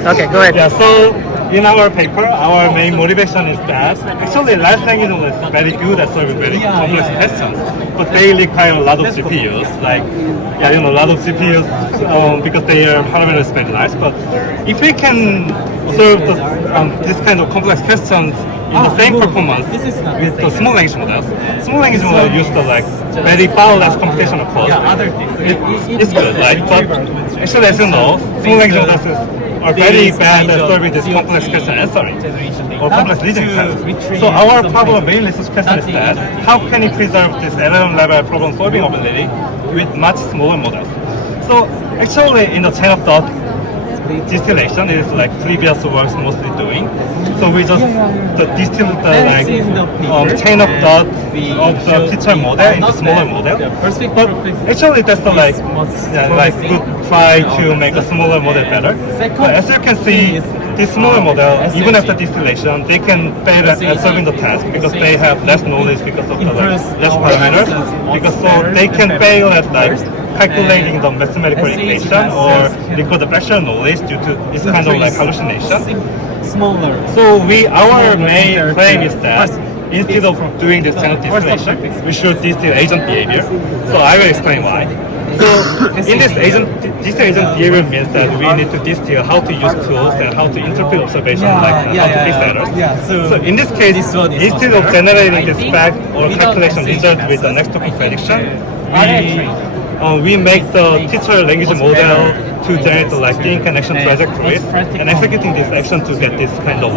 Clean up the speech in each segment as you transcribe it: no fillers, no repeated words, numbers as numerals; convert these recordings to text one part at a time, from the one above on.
Okay, go ahead. Yeah, so in our paper, our main motivation is that actually large language model is very good at solving very complex questions, but they require a lot of GPUs, like, a lot of GPUs because they are hardware very large. But if we can solve this kind of complex questions in the same performance with the small language models, use the very far less computational cost. It's good, right? But actually, as you know, small language models are very bad at solving this complex question answering or complex reasoning tasks. So our problem mainly is question is that how can you preserve this LLM level problem solving ability with much smaller models? So actually, in the chain of thought distillation is like previous works mostly doing. So we just distill the chain of thought of the teacher model into smaller model. But actually that's the good try to make a smaller model better. But as you can see, this smaller model, even after distillation, they can fail at solving the task because they have less knowledge because of the less parameters. Because so they can fail at calculating the mathematical equation or record the fractional knowledge due to this kind of hallucination. So our main claim is that instead of doing this kind of distillation, we should distill agent behavior. So I will explain why. So in this distill agent behavior means that we need to distill how to use tools and how to interpret observation, how to fix errors. So in this case, instead of generating this fact or calculation result with the next topic prediction, we make the teacher language model to generate the thin connection trajectories and executing this action to get this kind of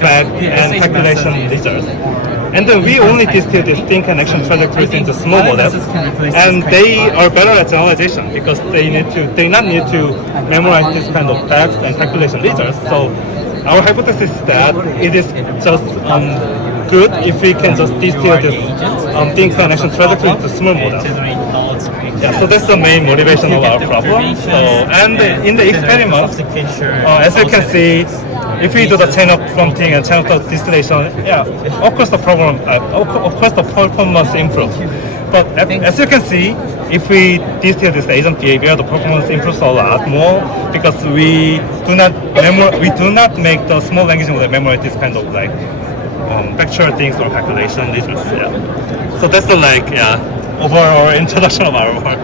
fact and calculation results. And then we only distill these thin connection trajectories into small models, and they are better at generalization because they not need to memorize this kind of facts and calculation results. So our hypothesis is that it is just good if we can just distill this thin connection trajectory into small models. Yeah, so that's the main motivation of our problem. So, and in the experiment, as you can see, if we do the chain of prompting and chain of distillation, of course the performance improves. But as you can see, if we distill this agent behavior, the performance improves a lot more because we do not make the small language model memorize this kind of factual things or calculation results. Yeah. So that's the overall introduction of our work.